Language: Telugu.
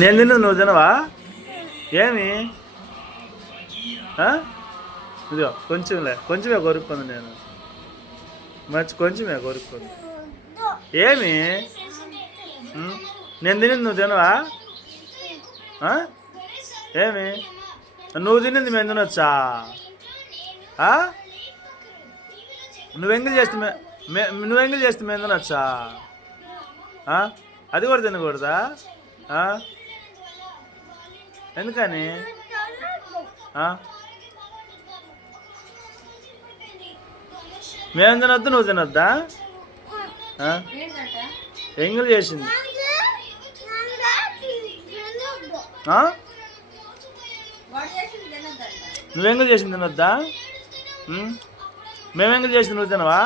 నేను తిన్నది నువ్వు తినవా? ఏమి ఇదిగో కొంచెమే కొరుక్కుంది నేను, కొంచెమే కొరుక్కుంది. ఏమి నేను తినింది నువ్వు తినవా? ఏమి నువ్వు తినింది మేము తినొచ్చా? నువ్వెంగిల్ చేస్తే మేము తినొచ్చా? అది కూడా తినకూడదా? ఎందుకని? మేము తినొద్దు, నువ్వు తినొద్దా? ఎంగిల్ చేసింది. నువ్వెంగిల్ చేసింది తినొద్దా? మేము ఎంగిల్ చేసింది నువ్వు తినవా?